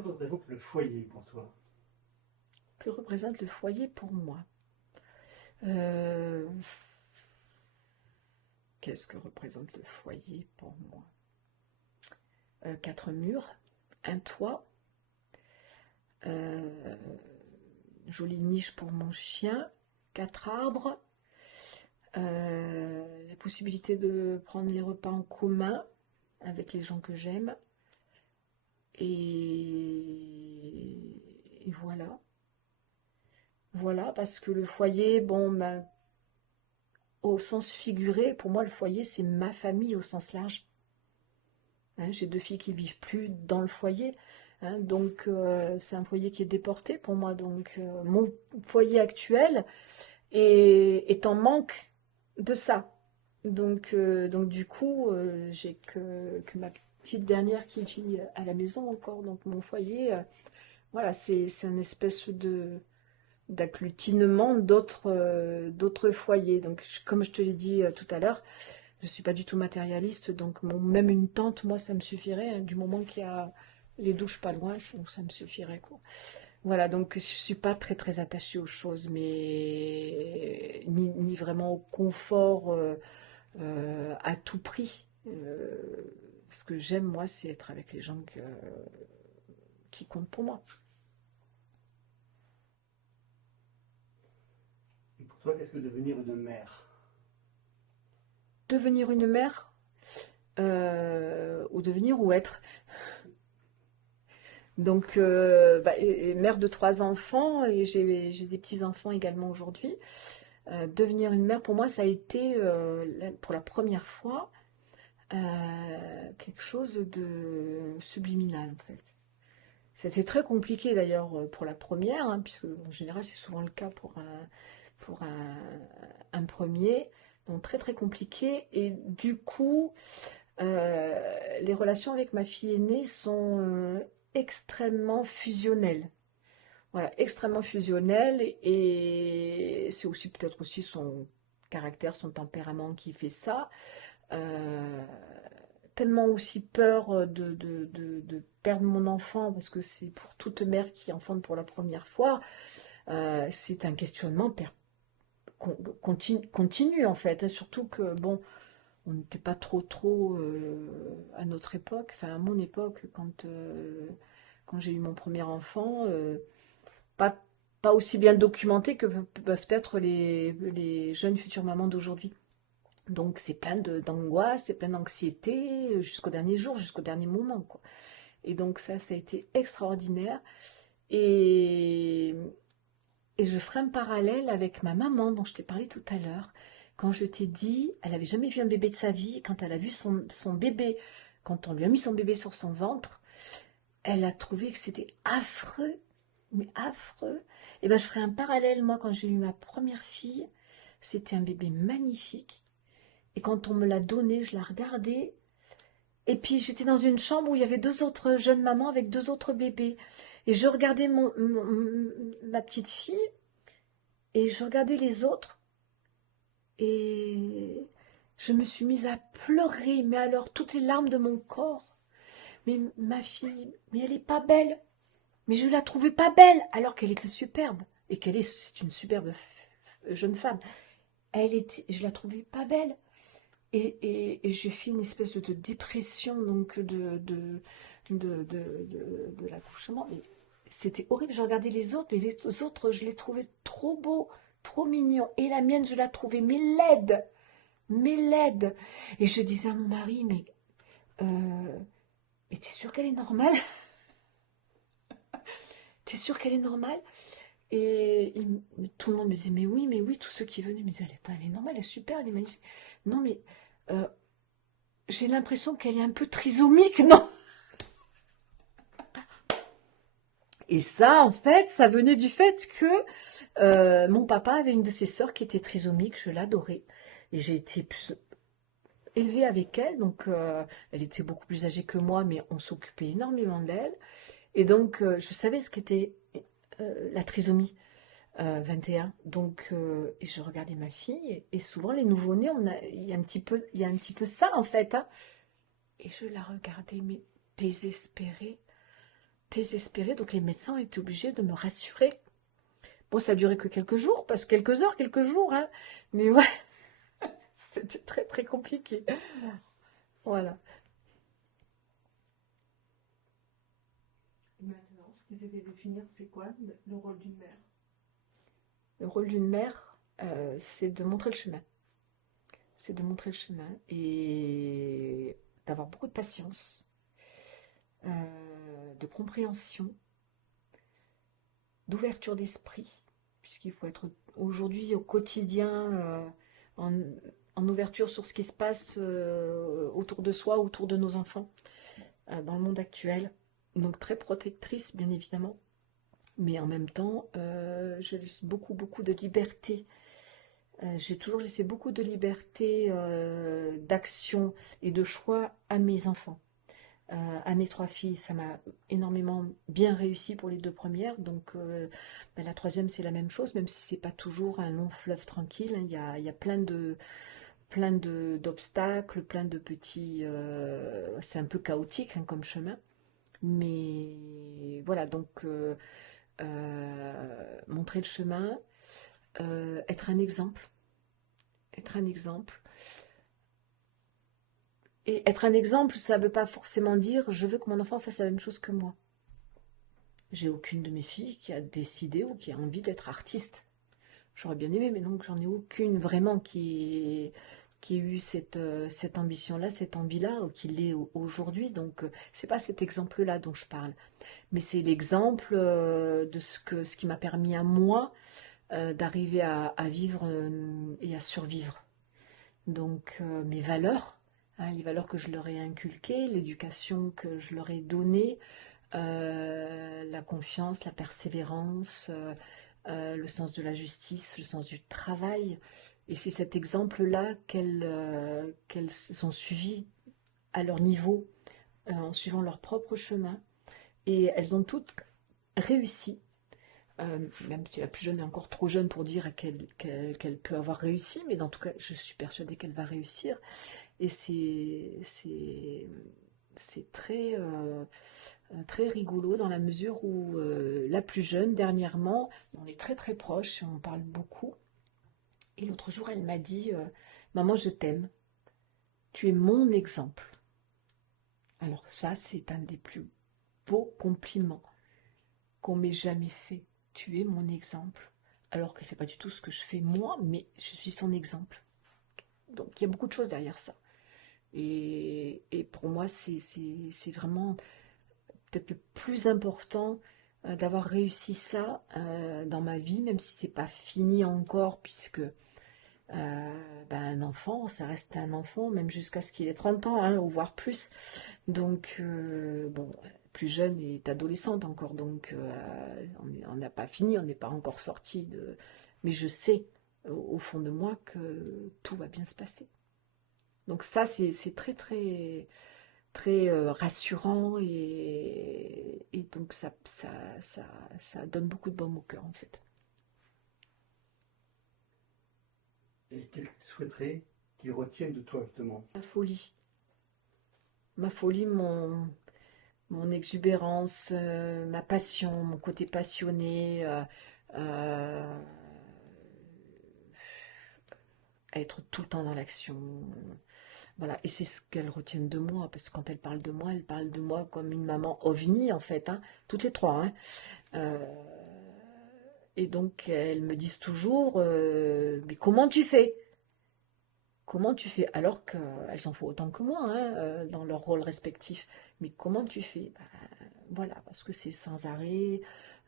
Que représente le foyer pour toi? Que représente le foyer pour moi? Euh, Qu'est-ce que représente le foyer pour moi? Quatre murs, un toit, euh, jolie niche pour mon chien, quatre arbres, la possibilité de prendre les repas en commun avec les gens que j'aime. Et voilà. Voilà, parce que le foyer, bon, au sens figuré, pour moi, le foyer, c'est ma famille au sens large. Hein, j'ai deux filles qui vivent plus dans le foyer. Hein, donc, c'est un foyer qui est déporté pour moi. Donc, mon foyer actuel est en manque de ça. Donc du coup, j'ai que ma petite dernière qui vit à la maison encore. Donc, mon foyer, voilà, c'est une espèce d'agglutinement d'autres foyers. Donc, comme je te l'ai dit tout à l'heure, je ne suis pas du tout matérialiste, donc même une tente, moi, ça me suffirait, hein, du moment qu'il y a les douches pas loin, ça me suffirait, quoi. Voilà, donc je ne suis pas très très attachée aux choses, mais ni vraiment au confort à tout prix. Ce que j'aime, moi, c'est être avec les gens qui comptent pour moi. Et pour toi, qu'est-ce que devenir une mère? Devenir une mère, ou devenir ou être. Donc, mère de trois enfants, et j'ai des petits-enfants également aujourd'hui. Devenir une mère, pour moi, ça a été, pour la première fois, quelque chose de subliminal, en fait. C'était très compliqué d'ailleurs pour la première, hein, puisque en général c'est souvent le cas pour un premier. Donc très très compliqué. Et du coup, les relations avec ma fille aînée sont extrêmement fusionnelles. Voilà, extrêmement fusionnelles. Et c'est aussi peut-être aussi son caractère, son tempérament qui fait ça. Euh, Tellement aussi peur de perdre mon enfant, parce que c'est pour toute mère qui enfante pour la première fois, c'est un questionnement continu en fait, hein. Surtout que, bon, on n'était pas trop à notre époque, enfin à mon époque, quand j'ai eu mon premier enfant, pas, pas aussi bien documenté que peuvent être les jeunes futures mamans d'aujourd'hui. Donc c'est plein d'angoisse, c'est plein d'anxiété jusqu'au dernier jour, jusqu'au dernier moment, quoi. Et donc ça a été extraordinaire. Et, et je ferai un parallèle avec ma maman dont je t'ai parlé tout à l'heure. Quand je t'ai dit, elle n'avait jamais vu un bébé de sa vie. Quand elle a vu son bébé, quand on lui a mis son bébé sur son ventre, elle a trouvé que c'était affreux, mais affreux. Et ben je ferai un parallèle, moi, quand j'ai eu ma première fille, c'était un bébé magnifique. Et quand on me l'a donné, je la regardais. Et puis j'étais dans une chambre où il y avait deux autres jeunes mamans avec deux autres bébés. Et je regardais ma petite fille et je regardais les autres. Et je me suis mise à pleurer, mais alors toutes les larmes de mon corps. Mais ma fille, mais elle est pas belle. Mais je la trouvais pas belle alors qu'elle était superbe. Et c'est une superbe jeune femme. Je la trouvais pas belle. Et j'ai fait une espèce de dépression donc de l'accouchement. C'était horrible. Je regardais les autres, mais les autres, je les trouvais trop beaux, trop mignons. Et la mienne, je la trouvais mais laide. Et je disais à mon mari, mais t'es sûr qu'elle est normale? T'es sûr qu'elle est normale? Tout le monde me disait, mais oui, tous ceux qui venaient me disaient, attends, elle est normale, elle est super, elle est magnifique. Non, mais euh, j'ai l'impression qu'elle est un peu trisomique, non? Et ça, en fait, ça venait du fait que mon papa avait une de ses sœurs qui était trisomique, je l'adorais. Et j'ai été élevée avec elle, donc elle était beaucoup plus âgée que moi, mais on s'occupait énormément d'elle. Et donc, je savais ce qu'était la trisomie 21. Donc, et je regardais ma fille, et souvent les nouveau-nés, il y a un petit peu ça, en fait, hein. Et je la regardais, mais désespérée. désespérée. Donc les médecins ont été obligés de me rassurer. Bon, ça a duré que quelques jours, parce que quelques heures, quelques jours, hein. Mais ouais, c'était très très compliqué. Voilà. Maintenant, ce qui devait définir, c'est quoi le rôle d'une mère? Le rôle d'une mère, c'est de montrer le chemin. C'est de montrer le chemin et d'avoir beaucoup de patience, de compréhension, d'ouverture d'esprit, puisqu'il faut être aujourd'hui au quotidien en, en ouverture sur ce qui se passe autour de soi, autour de nos enfants, dans le monde actuel. Donc très protectrice, bien évidemment, mais en même temps, je laisse beaucoup, beaucoup de liberté. J'ai toujours laissé beaucoup de liberté d'action et de choix à mes enfants. À mes 3 filles, ça m'a énormément bien réussi pour les 2 premières. Donc ben, la troisième, c'est la même chose, même si c'est pas toujours un long fleuve tranquille. Hein. Il y a plein d'obstacles, plein de petits... c'est un peu chaotique hein, comme chemin. Mais voilà, donc montrer le chemin, être un exemple. Être un exemple. Et être un exemple, ça ne veut pas forcément dire je veux que mon enfant fasse la même chose que moi. J'ai aucune de mes filles qui a décidé ou qui a envie d'être artiste. J'aurais bien aimé, mais donc j'en ai aucune vraiment qui ait eu cette ambition-là, cette envie-là, ou qui l'est aujourd'hui. Donc c'est pas cet exemple-là dont je parle, mais c'est l'exemple de ce qui m'a permis à moi d'arriver à vivre et à survivre. Donc mes valeurs, hein, les valeurs que je leur ai inculquées, l'éducation que je leur ai donnée, la confiance, la persévérance, le sens de la justice, le sens du travail. Et c'est cet exemple-là qu'elles ont suivi à leur niveau, en suivant leur propre chemin. Et elles ont toutes réussi, même si la plus jeune est encore trop jeune pour dire qu'elle peut avoir réussi, mais en tout cas, je suis persuadée qu'elle va réussir. Et c'est très, très rigolo dans la mesure où la plus jeune, dernièrement, on est très très proches et on parle beaucoup. Et l'autre jour, elle m'a dit Maman, je t'aime. Tu es mon exemple. Alors ça, c'est un des plus beaux compliments qu'on m'ait jamais fait. Tu es mon exemple. Alors qu'elle ne fait pas du tout ce que je fais moi, mais je suis son exemple. Donc il y a beaucoup de choses derrière ça. Et pour moi, c'est vraiment peut-être le plus important d'avoir réussi ça dans ma vie, même si c'est pas fini encore, puisque ben, un enfant, ça reste un enfant, même jusqu'à ce qu'il ait 30 ans, hein, ou voire plus. Donc, bon, plus jeune est adolescente encore, donc on n'a pas fini, on n'est pas encore sorti de... Mais je sais, au fond de moi, que tout va bien se passer. Donc ça, c'est très, très, très rassurant et donc ça donne beaucoup de baume au cœur, en fait. Et qu'est-ce que tu souhaiterais qu'ils retiennent de toi, justement? Ma folie, mon exubérance, ma passion, mon côté passionné, euh, être tout le temps dans l'action. Voilà, et c'est ce qu'elles retiennent de moi, parce que quand elle parle de moi comme une maman ovni, en fait, hein, toutes les trois. Hein. Euh, et donc, elles me disent toujours, mais comment tu fais? Comment tu fais? Alors qu'elles en font autant que moi, hein, dans leur rôle respectif. Mais comment tu fais? Bah, voilà, parce que c'est sans arrêt,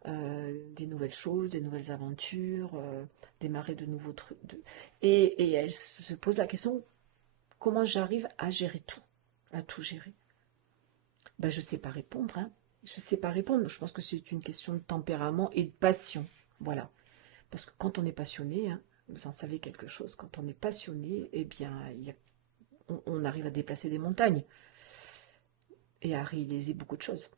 des nouvelles choses, des nouvelles aventures, démarrer de nouveaux trucs. Et elles se posent la question, comment j'arrive à gérer tout, à tout gérer? Ben, je ne sais pas répondre, hein. Je ne sais pas répondre. Je pense que c'est une question de tempérament et de passion. Voilà. Parce que quand on est passionné, hein, vous en savez quelque chose, quand on est passionné, eh bien, on arrive à déplacer des montagnes et à réaliser beaucoup de choses.